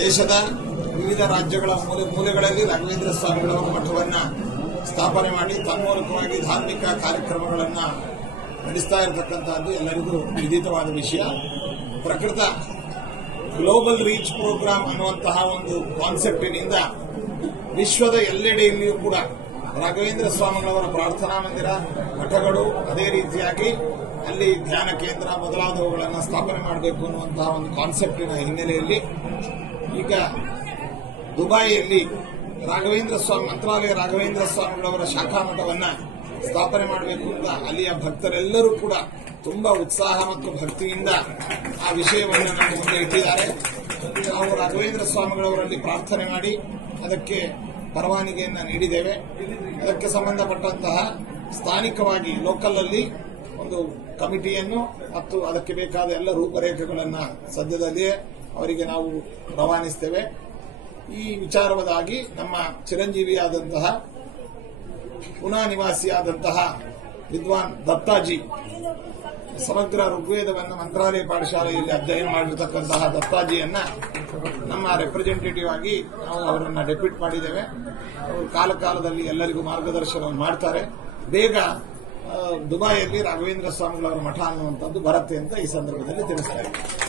ದೇಶದ ವಿವಿಧ ರಾಜ್ಯಗಳ ಮೂಲೆ ಮೂಲೆಗಳಲ್ಲಿ ರಾಘವೇಂದ್ರ ಸ್ವಾಮಿಗಳ ಮಠವನ್ನು ಸ್ಥಾಪನೆ ಮಾಡಿ ತನ್ಮೂಲಕವಾಗಿ ಧಾರ್ಮಿಕ ಕಾರ್ಯಕ್ರಮಗಳನ್ನು ನಡೆಸ್ತಾ ಇರತಕ್ಕಂತಹದ್ದು ಎಲ್ಲರಿಗೂ ವಿಧಿತವಾದ ವಿಷಯ ಪ್ರಕೃತ ಗ್ಲೋಬಲ್ ರೀಚ್ ಪ್ರೋಗ್ರಾಮ್ ಅನ್ನುವಂತಹ ಒಂದು ಕಾನ್ಸೆಪ್ಟಿನಿಂದ ವಿಶ್ವದ ಎಲ್ಲೆಡೆಯಲ್ಲಿಯೂ ಕೂಡ ರಾಘವೇಂದ್ರ ಸ್ವಾಮಿಗಳವರ ಪ್ರಾರ್ಥನಾ ಮಂದಿರ ಮಠಗಳು ಅದೇ ರೀತಿಯಾಗಿ ಅಲ್ಲಿ ಧ್ಯಾನ ಕೇಂದ್ರ ಮೊದಲಾದವುಗಳನ್ನು ಸ್ಥಾಪನೆ ಮಾಡಬೇಕು ಅನ್ನುವಂತಹ ಒಂದು ಕಾನ್ಸೆಪ್ಟಿನ ಹಿನ್ನೆಲೆಯಲ್ಲಿ ಈಗ ದುಬಾಯಿಯಲ್ಲಿ ರಾಘವೇಂದ್ರ ಸ್ವಾಮಿ ಮಂತ್ರಾಲಯ ರಾಘವೇಂದ್ರ ಸ್ವಾಮಿಗಳವರ ಶಾಖಾ ಮಠವನ್ನು ಸ್ಥಾಪನೆ ಮಾಡಬೇಕು ಅಂತ ಅಲ್ಲಿಯ ಭಕ್ತರೆಲ್ಲರೂ ಕೂಡ ತುಂಬ ಉತ್ಸಾಹ ಮತ್ತು ಭಕ್ತಿಯಿಂದ ಆ ವಿಷಯವನ್ನು ನಮಗೆ ಮುಂದೆ ಇಟ್ಟಿದ್ದಾರೆ ನಾವು ರಾಘವೇಂದ್ರ ಸ್ವಾಮಿಗಳವರಲ್ಲಿ ಪ್ರಾರ್ಥನೆ ಮಾಡಿ ಅದಕ್ಕೆ ಪರವಾನಗಿಯನ್ನು ನೀಡಿದ್ದೇವೆ ಇದಕ್ಕೆ ಸಂಬಂಧಪಟ್ಟಂತಹ ಸ್ಥಾನಿಕವಾಗಿ ಲೋಕಲಲ್ಲಿ ಒಂದು ಕಮಿಟಿಯನ್ನು ಮತ್ತು ಅದಕ್ಕೆ ಬೇಕಾದ ಎಲ್ಲ ರೂಪರೇಖೆಗಳನ್ನು ಸದ್ಯದಲ್ಲಿಯೇ ಅವರಿಗೆ ನಾವು ರವಾನಿಸ್ತೇವೆ ಈ ವಿಚಾರವಾದಾಗಿ ನಮ್ಮ ಚಿರಂಜೀವಿಯಾದಂತಹ ಪುನಾ ನಿವಾಸಿಯಾದಂತಹ ವಿದ್ವಾನ್ ದತ್ತಾಜಿ ಸಮಗ್ರ ಋಗ್ವೇದವನ್ನು ಮಂತ್ರಾಲಯ ಪಾಠಶಾಲೆಯಲ್ಲಿ ಅಧ್ಯಯನ ಮಾಡಿರತಕ್ಕಂತಹ ದತ್ತಾಜಿಯನ್ನು ನಮ್ಮ ರೆಪ್ರೆಸೆಂಟೇಟಿವ್ ಆಗಿ ನಾವು ಅವರನ್ನು ಡೆಪ್ಯೂಟ್ ಮಾಡಿದ್ದೇವೆ ಅವರು ಕಾಲ ಕಾಲದಲ್ಲಿ ಎಲ್ಲರಿಗೂ ಮಾರ್ಗದರ್ಶನ ಮಾಡ್ತಾರೆ ಬೇಗ ದುಬೈಯಲ್ಲಿ ರಾಘವೇಂದ್ರ ಸ್ವಾಮಿಗಳವರ ಮಠ ಅನ್ನುವಂಥದ್ದು ಬರುತ್ತೆ ಅಂತ ಈ ಸಂದರ್ಭದಲ್ಲಿ ತಿಳಿಸ್ತಾ